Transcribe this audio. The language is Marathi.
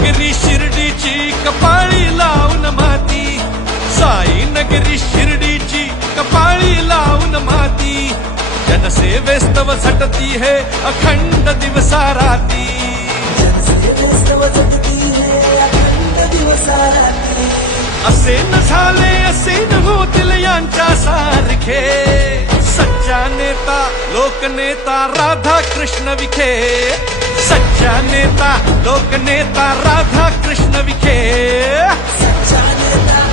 नगरी शिर्डीची कपाळी लावून माती, साई नगरी शिर्डीची कपाळी लावून माती, जनसेवेस्तव झटती है अखंड दिवसा राती, असे न झाले असे न होतील यांच्या सारखे, सच्चा नेता लोकनेता राधा कृष्ण विखे, सच्चा नेता लोकनेता राधा कृष्ण विखे, सच्चा नेता